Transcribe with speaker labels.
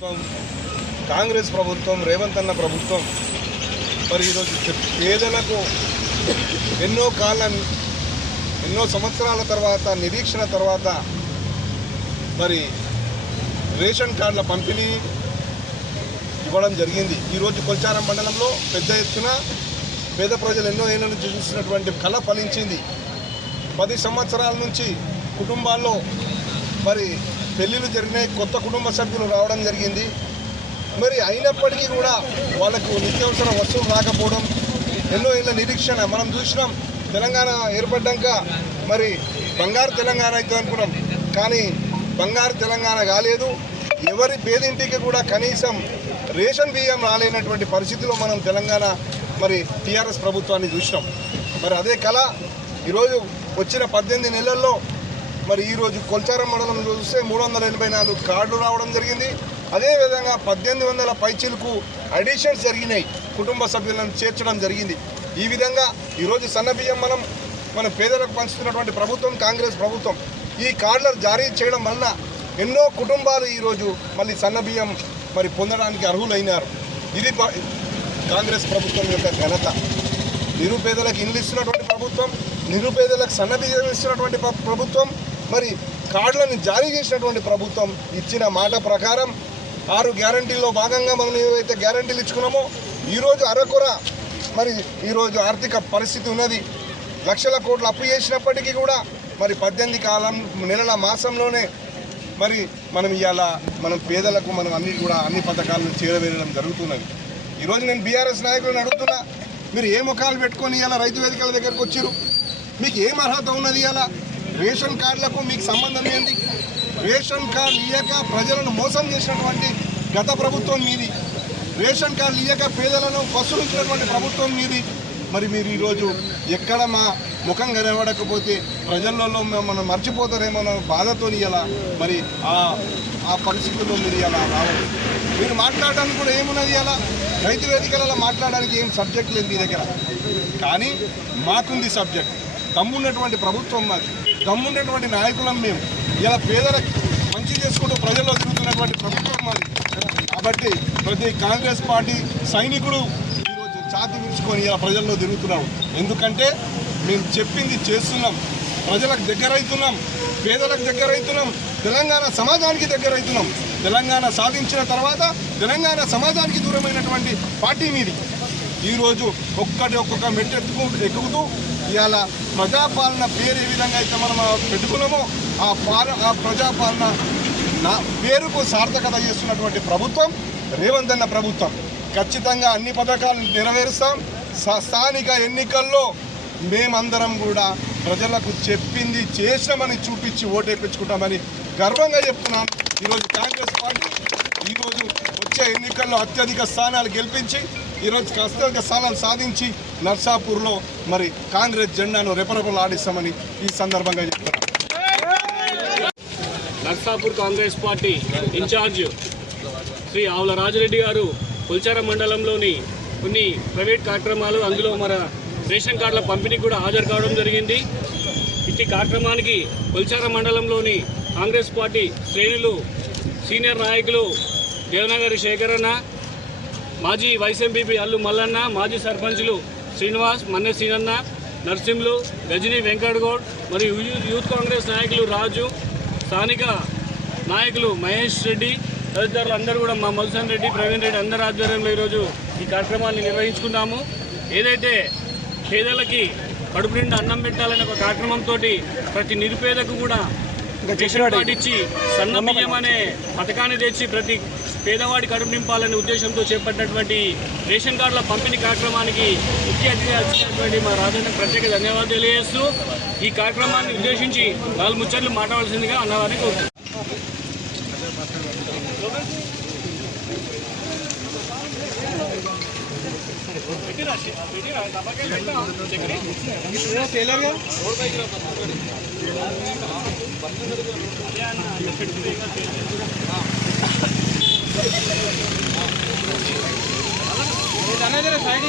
Speaker 1: ప్రభుత్వం, కాంగ్రెస్ ప్రభుత్వం రేవంత్ అన్న ప్రభుత్వం మరి ఈరోజు పేదలకు ఎన్నో కాలం ఎన్నో సంవత్సరాల తర్వాత నిరీక్షణ తర్వాత మరి రేషన్ కార్డుల పంపిణీ ఇవ్వడం జరిగింది. ఈరోజు కొల్చారం మండలంలో పెద్ద ఎత్తున పేద ప్రజలు ఎన్నో ఏళ్ళ నుంచి చూసినటువంటి కళ ఫలించింది. పది సంవత్సరాల నుంచి కుటుంబాల్లో మరి పెళ్ళిళ్ళు జరిగినాయి కొత్త కుటుంబ సభ్యులు రావడం జరిగింది. మరి అయినప్పటికీ కూడా వాళ్ళకు నిత్యావసర వస్తువులు రాకపోవడం ఎన్నో ఏళ్ళ నిరీక్షణ మనం చూసినాం. తెలంగాణ ఏర్పడ్డాక మరి బంగారు తెలంగాణ అవుతుంది అనుకున్నాం. కానీ బంగారు తెలంగాణ కాలేదు. ఎవరి పేదింటికి కూడా కనీసం రేషన్ బియ్యం రాలేనటువంటి పరిస్థితిలో మనం తెలంగాణ మరి టీఆర్ఎస్ ప్రభుత్వాన్ని చూసినాం. మరి అదే కళ ఈరోజు వచ్చిన పద్దెనిమిది నెలల్లో మరి ఈరోజు కొల్చారం మండలం చూస్తే మూడు వందల ఎనభై నాలుగు కార్డులు రావడం జరిగింది. అదేవిధంగా పద్దెనిమిది వందల పైచీలకు అడిషన్స్ జరిగినాయి. కుటుంబ సభ్యులను చేర్చడం జరిగింది. ఈ విధంగా ఈరోజు సన్నబియ్యం మనం మన పేదలకు పంచుతున్నటువంటి ప్రభుత్వం కాంగ్రెస్ ప్రభుత్వం ఈ కార్డులను జారీ చేయడం వలన ఎన్నో కుటుంబాలు ఈరోజు మళ్ళీ సన్నబియ్యం మరి పొందడానికి అర్హులైనారు. ఇది కాంగ్రెస్ ప్రభుత్వం యొక్క ఘనత. నిరుపేదలకు ఇండ్లు ఇస్తున్నటువంటి ప్రభుత్వం నిరుపేదలకు సన్నబియ్యం ఇస్తున్నటువంటి ప్రభుత్వం మరి కార్డులను జారీ చేసినటువంటి ప్రభుత్వం ఇచ్చిన మాట ప్రకారం ఆరు గ్యారంటీల్లో భాగంగా మనం ఏవైతే గ్యారంటీలు ఇచ్చుకున్నామో ఈరోజు అరకొర మరి ఈరోజు ఆర్థిక పరిస్థితి ఉన్నది. లక్షల కోట్లు అప్పు చేసినప్పటికీ కూడా మరి పద్దెనిమిది కాలం నెలల మాసంలోనే మరి మనం ఇవాళ మనం పేదలకు మనం అన్ని కూడా అన్ని పథకాలను చేరవేయడం జరుగుతున్నది. ఈరోజు నేను బీఆర్ఎస్ నాయకులను అడుగుతున్నా మీరు ఏ ముఖాలు పెట్టుకొని ఇలా రైతు వేదికల దగ్గరకు వచ్చారు మీకు ఏం అర్హత ఉన్నది ఇలా రేషన్ కార్డులకు మీకు సంబంధం ఏంటి? రేషన్ కార్డు ఇయ్యక ప్రజలను మోసం చేసినటువంటి గత ప్రభుత్వం మీది. రేషన్ కార్డు ఇయ్యక పేదలను వసూలించినటువంటి ప్రభుత్వం మీది. మరి మీరు ఈరోజు ఎక్కడ మా ముఖం కనబడకపోతే ప్రజలలో మ- మనం మర్చిపోతారేమో బాధతో ఇలా మరి ఆ ఆ పరిస్థితుల్లో మీరు ఇలా రావాలి మీరు మాట్లాడడానికి కూడా ఏమున్నది అలా రైతు వేదికలలో మాట్లాడడానికి ఏం సబ్జెక్ట్ లేదు మీ దగ్గర. కానీ మాకుంది సబ్జెక్ట్. దమ్మున్నటువంటి ప్రభుత్వం మాది. దమ్మున్నటువంటి నాయకులం మేము. ఇలా పేదలకు మంచి చేసుకుంటూ ప్రజల్లో తిరుగుతున్నటువంటి ప్రభుత్వం మాది. కాబట్టి ప్రతి కాంగ్రెస్ పార్టీ సైనికుడు ఈరోజు ఛాతి విరుచుకొని ఇలా ప్రజల్లో తిరుగుతున్నాడు. ఎందుకంటే మేము చెప్పింది చేస్తున్నాం. ప్రజలకు దగ్గర అవుతున్నాం పేదలకు దగ్గర అవుతున్నాం తెలంగాణ సమాజానికి దగ్గర అవుతున్నాం తెలంగాణ సాధించిన తర్వాత తెలంగాణ సమాజానికి దూరమైనటువంటి పార్టీ మీది. ఈరోజు ఒక్కటి ఒక్కొక్క మెట్టెత్తుకు ఎక్కుతూ ఇవాళ ప్రజాపాలన పేరు ఏ విధంగా అయితే మనం పెట్టుకున్నామో ఆ పాల ఆ ప్రజాపాలన నా పేరుకు సార్థకత చేస్తున్నటువంటి ప్రభుత్వం రేవంత్ అన్న ప్రభుత్వం. ఖచ్చితంగా అన్ని పథకాలు నెరవేరుస్తాం. స్థానిక ఎన్నికల్లో మేమందరం కూడా ప్రజలకు చెప్పింది చేసామని చూపించి ఓటేపించుకుంటామని గర్వంగా చెప్తున్నాం. ఈరోజు కాంగ్రెస్ పార్టీ ఈరోజు వచ్చే ఎన్నికల్లో అత్యధిక స్థానాలు గెలిపించి ఈరోజు అత్యధిక స్థానాలు సాధించి నర్సాపూర్లో మరి కాంగ్రెస్ జెండాను రెపరెపలాడిస్తామని ఈ సందర్భంగా చెప్తున్నాం.
Speaker 2: నర్సాపూర్ కాంగ్రెస్ పార్టీ ఇన్ఛార్జ్ శ్రీ ఆవుల రాజరెడ్డి గారు పుల్చార మండలంలోని కొన్ని ప్రైవేట్ కార్యక్రమాలు అందులో మన రేషన్ కార్డుల పంపిణీ కూడా హాజరు కావడం జరిగింది. ఇట్టి కార్యక్రమానికి పుల్చార మండలంలోని కాంగ్రెస్ పార్టీ శ్రేణులు సీనియర్ నాయకులు దేవనగరి శేఖరన్న మాజీ వైఎస్ఎంపీపీ అల్లు మల్లన్న మాజీ సర్పంచులు శ్రీనివాస్ మన్నె సీనన్న నర్సింహులు గజనీ వెంకటగౌడ్ మరియు యూత్ కాంగ్రెస్ నాయకులు రాజు స్థానిక నాయకులు మహేష్ రెడ్డి తదితరులు అందరూ కూడా మా మధుసన్ రెడ్డి ప్రవీణ్ రెడ్డి అందరి ఆధ్వర్యంలో ఈరోజు ఈ కార్యక్రమాన్ని నిర్వహించుకున్నాము ఏదైతే పేదలకి కడుపు నిండా అన్నం పెట్టాలనే ఒక కార్యక్రమంతో ప్రతి నిరుపేదకు కూడా ఇచ్చి సన్న బియ్యం అనే పథకాన్ని తెచ్చి ప్రతి పేదవాడి కడుపు నింపాలనే ఉద్దేశంతో చేపట్టినటువంటి రేషన్ కార్డుల పంపిణీ కార్యక్రమానికి ముఖ్య అతిథిగా వచ్చినటువంటి మా రాజన్న ప్రత్యేక ధన్యవాదాలు తెలియజేస్తూ ఈ కార్యక్రమాన్ని ఉద్దేశించి నాలుగు ముచ్చట్లు మాట్లాడాల్సిందిగా అన్నవారిని కోరుతున్నాను
Speaker 3: సైడ్